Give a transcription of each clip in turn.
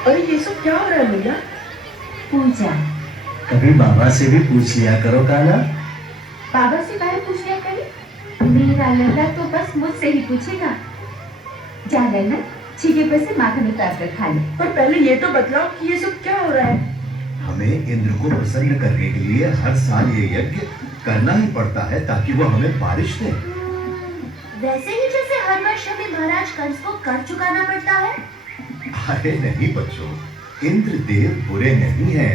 अरे ये सब क्या हो रहा है भैया? पूजा। कभी बाबा से भी पूछ लिया करो काला। बाबा से काहे पूछ लिया करे? मेरा लल्ला तो बस मुझसे ही पूछेगा। जा लल्ला, छीके पर से माखन उतार कर खा ले। पर पहले ये तो बतलाओ कि ये सब क्या हो रहा है? हमें इंद्र को प्रसन्न करने के लिए हर साल ये यज्ञ करना ही पड़ता है ताकि वो हमें बारिश दे। वैसे ही जैसे हर वर्ष हमें महाराज कंस को कर चुकाना पड़ता है। अरे नहीं बच्चों, इंद्र देव बुरे नहीं हैं,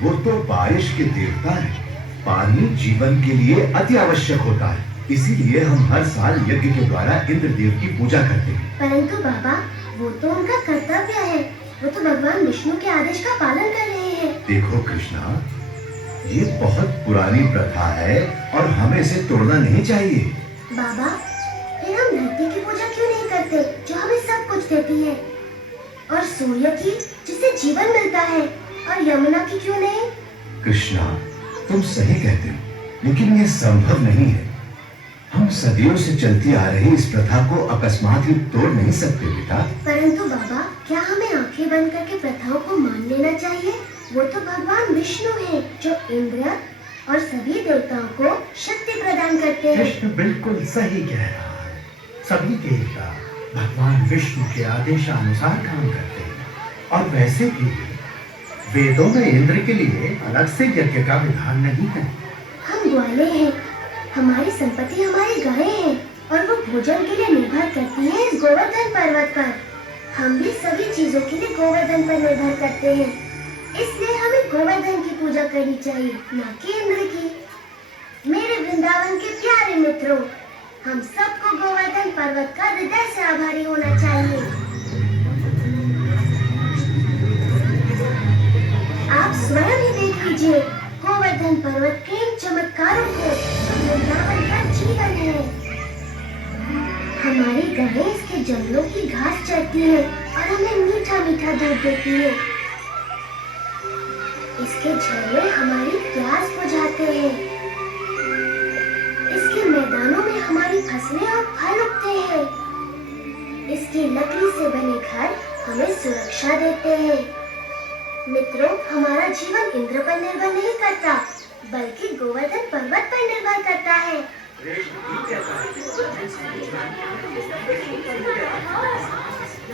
वो तो बारिश के देवता हैं। पानी जीवन के लिए अति आवश्यक होता है, इसीलिए हम हर साल यज्ञ के द्वारा इंद्र देव की पूजा करते हैं। परंतु बाबा, वो तो उनका कर्तव्य है, वो तो भगवान विष्णु के आदेश का पालन कर रहे हैं। देखो कृष्णा, ये बहुत पुरानी प्रथा है और हमें इसे तोड़ना नहीं चाहिए। बाबा, फिर हम धरती की पूजा क्यों नहीं करते जो हमें सब कुछ देती है, और सूर्य की जिससे जीवन मिलता है, और यमुना की क्यों नहीं? कृष्णा, तुम सही कहते हो, लेकिन ये संभव नहीं है। हम सदियों से चलती आ रही इस प्रथा को अकस्मात ही तोड़ नहीं सकते बेटा। परंतु बाबा, क्या हमें आंखें बंद करके प्रथाओं को मान लेना चाहिए? वो तो भगवान विष्णु हैं, जो इंद्र और सभी देवताओं को शक्ति प्रदान करते हैं। कृष्ण बिल्कुल सही कह रहा है। सभी देवता भगवान विष्णु के आदेशानुसार काम करते हैं, और वैसे भी वेदों में इंद्र के लिए अलग से यज्ञ का विधान नहीं है। हम ग्वाले हैं, हमारी संपत्ति हमारी गायें हैं, और वो भोजन के लिए निर्भर करती है इस गोवर्धन पर्वत पर। हम भी सभी चीजों के लिए गोवर्धन पर निर्भर करते हैं, इसलिए हमें गोवर्धन की पूजा करनी चाहिए, न कि इंद्र की। मेरे वृंदावन के प्यारे मित्रों, हम सबको गोवर्धन पर्वत का हृदय से आभारी होना चाहिए। आप स्वयं ही देख लीजिए गोवर्धन पर्वत के इन चमत्कारों को, जो वृंदावन का जीवन है। हमारी गायें इसके जंगलों की घास चरती है और हमें मीठा मीठा दूध देती है। इसके झरने हमारी प्यास बुझाते हैं। इसके मैदानों में हमारी फसलें और फल उगते हैं। इसकी लकड़ी से बने घर हमें सुरक्षा देते हैं। मित्रों, हमारा जीवन इंद्र पर निर्भर नहीं करता, बल्कि गोवर्धन पर्वत पर निर्भर करता है।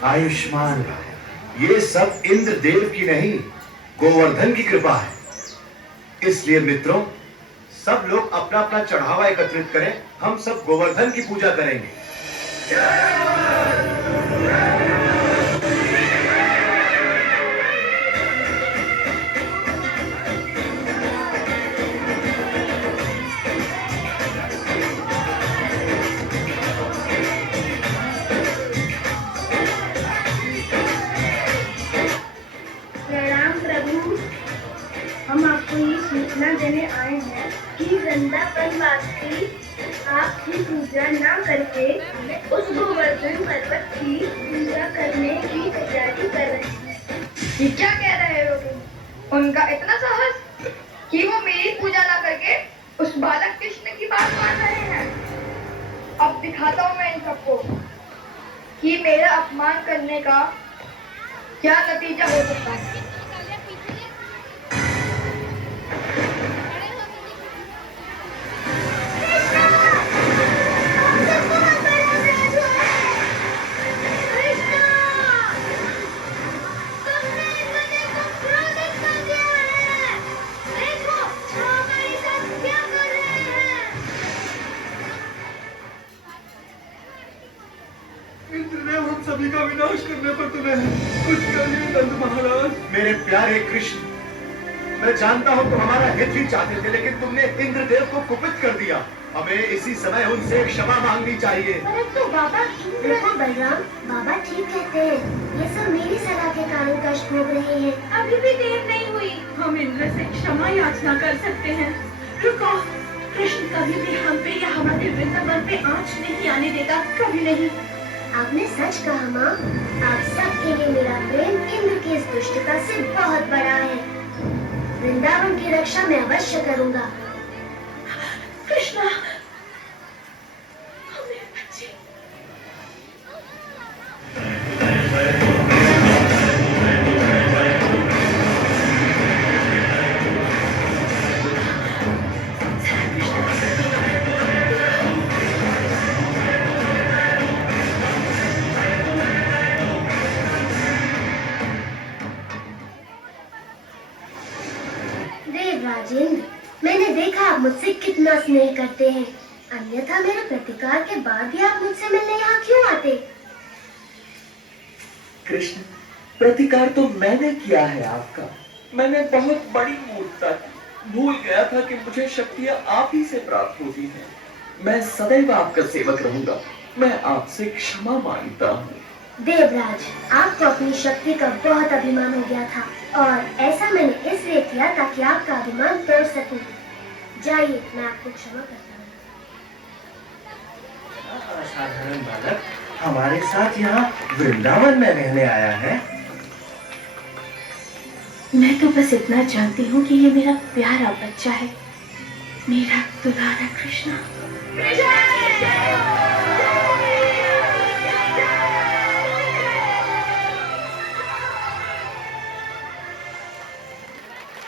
आयुष्मान ये सब इंद्र देव की नहीं, गोवर्धन की कृपा है। इसलिए मित्रों, सब लोग अपना अपना चढ़ावा एकत्रित करें, हम सब गोवर्धन की पूजा करेंगे। सूचना देने आए हैं कि वृंदावन वासी आपकी पूजा न करके उस गोवर्धन पर्वत की पूजा करने की तैयारी कर रहे हैं। ये क्या कह रहे हो तुम? उनका इतना साहस कि वो मेरी पूजा ना करके उस बालक कृष्ण की बात मान रहे हैं। अब दिखाता हूँ मैं इन सबको कि मेरा अपमान करने का क्या नतीजा हो सकता है। सभी का विनाश करने पर तुम्हें कुछ करिए नंद महाराज। मेरे प्यारे कृष्ण, मैं जानता हूँ तुम हमारा हित ही चाहते थे, लेकिन तुमने इंद्रदेव को कुपित कर दिया। हमें इसी समय उनसे क्षमा मांगनी चाहिए। परंतु बाबा, देखो बलराम, बाबा ठीक कहते हैं। ये सब मेरी सलाह के कारण कष्ट भोग रहे हैं। अभी भी देर नहीं हुई, हम इंद्र से क्षमा याचना कर सकते हैं। रुको, कृष्ण कभी भी हम पे या हमारे वृंदावन पे आंच नहीं आने देता, कभी नहीं। आपने सच कहा माँ, आप सबके लिए मेरा प्रेम इंद्र की इस दुष्टता से बहुत बड़ा है। वृंदावन की रक्षा मैं अवश्य करूँगा। कृष्णा, मुझसे कितना स्नेह करते हैं, अन्यथा मेरे प्रतिकार के बाद भी आप मुझसे मिलने यहाँ क्यों आते? कृष्ण, प्रतिकार तो मैंने किया है आपका। मैंने बहुत बड़ी मूर्खता की, भूल गया था कि मुझे शक्तियां आप ही से प्राप्त होती हैं। मैं सदैव आपका सेवक रहूंगा। मैं आपसे क्षमा मांगता हूँ। देवराज, आपको अपनी शक्ति का बहुत अभिमान हो गया था और ऐसा मैंने इसलिए किया ताकि आपका अभिमान तोड़ सकूं। जाइए, मैं आपको क्षमा करता हूँ। असाधारण बालक हमारे साथ यहाँ वृंदावन में रहने आया है। मैं तो बस इतना जानती हूँ कि ये मेरा प्यारा बच्चा है, मेरा दुलारा कृष्णा। विजय!